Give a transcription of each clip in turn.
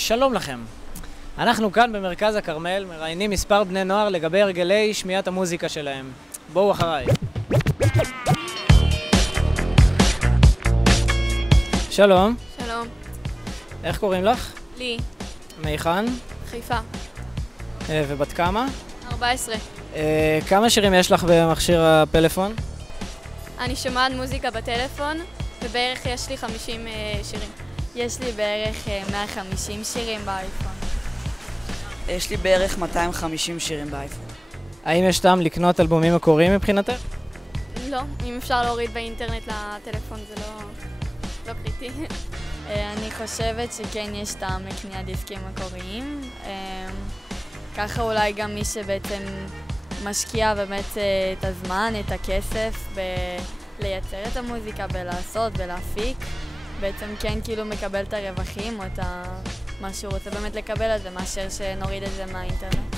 שלום לכם. אנחנו כאן במרכז הכרמל מראיינים מספר בני נוער לגבי הרגלי שמיעת המוזיקה שלהם. בואו אחריי. שלום. שלום. איך קוראים לך? לי. מהיכן? חיפה. ובת כמה? 14. כמה שירים יש לך במכשיר הפלאפון? אני שומעת מוזיקה בטלפון, ובערך יש לי 50 שירים. יש לי בערך 150 שירים באייפון. יש לי בערך 250 שירים באייפון. האם יש טעם לקנות אלבומים מקוריים מבחינתך? לא, אם אפשר להוריד באינטרנט לטלפון זה לא קריטי. אני חושבת שכן יש טעם לקניית דיסקים מקוריים. ככה אולי גם מי שבעצם משקיע באמת את הזמן, את הכסף בלייצר את המוזיקה, בלעשות, בלהפיק, בעצם כן כאילו מקבל את הרווחים או את מה שהוא רוצה באמת לקבל על זה, מאשר שנוריד את זה מהאינטרנט.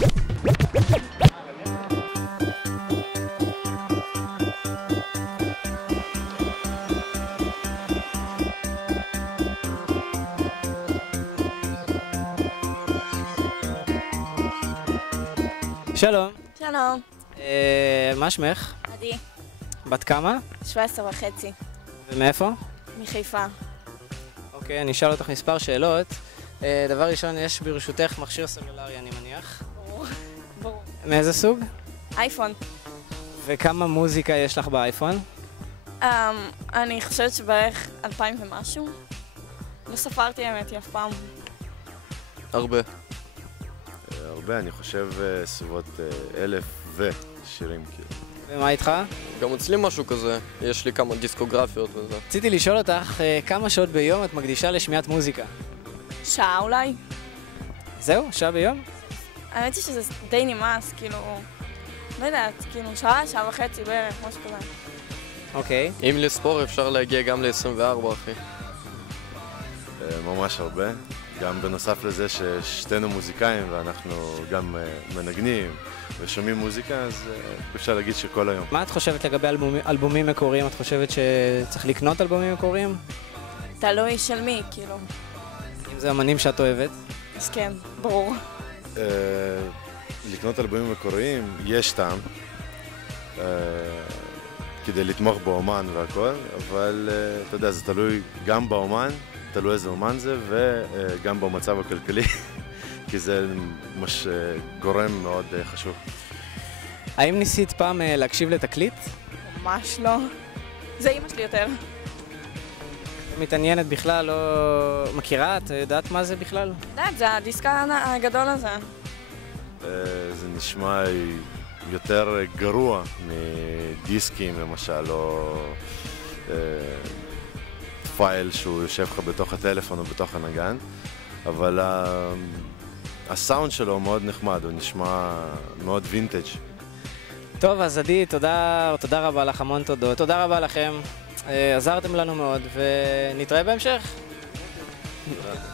שלום. שלום. מה שמך? עדי. בת כמה? 17 וחצי. ומאיפה? מחיפה. אוקיי, אני אשאל אותך מספר שאלות. דבר ראשון, יש ברשותך מכשיר סלולרי, אני מניח. ברור. מאיזה סוג? אייפון. וכמה מוזיקה יש לך באייפון? אני חושבת שבערך 2000 ומשהו. לא ספרתי האמת, אף פעם. הרבה. הרבה, אני חושב סביבות 1000 שירים כאילו. ומה איתך? גם אצלי משהו כזה, יש לי כמה דיסקוגרפיות וזה. רציתי לשאול אותך כמה שעות ביום את מקדישה לשמיעת מוזיקה. שעה אולי? זהו? שעה ביום? האמת היא שזה די נמאס, כאילו... לא יודעת, כאילו שעה, שעה וחצי בערך, משהו כזה. אוקיי. אם לספור אפשר להגיע גם ל-24 אחי. ממש הרבה. גם בנוסף לזה ששתינו מוזיקאים ואנחנו גם מנגנים ושומעים מוזיקה, אז אפשר להגיד שכל היום. מה את חושבת לגבי אלבומים מקוריים? את חושבת שצריך לקנות אלבומים מקוריים? תלוי של מי, כאילו. אם זה אמנים שאת אוהבת? אז כן, ברור. לקנות אלבומים מקוריים יש טעם כדי לתמוך באומן והכל, אבל אתה יודע, זה תלוי גם באומן, תלוי איזה אומן זה, וגם במצב הכלכלי, כי זה גורם מאוד חשוב. האם ניסית פעם להקשיב לתקליט? ממש לא. זה אמא שלי יותר. מתעניינת בכלל, לא מכירה? את יודעת מה זה בכלל? יודעת, זה הדיסק הגדול הזה. זה נשמע יותר גרוע מדיסקים למשל, או פייל שהוא יושב לך בתוך הטלפון או בתוך הנגן, אבל הסאונד שלו מאוד נחמד, הוא נשמע מאוד וינטג'. טוב, אז עדי, תודה רבה לך, המון תודות. תודה רבה לכם, עזרתם לנו מאוד, ונתראה בהמשך. תודה.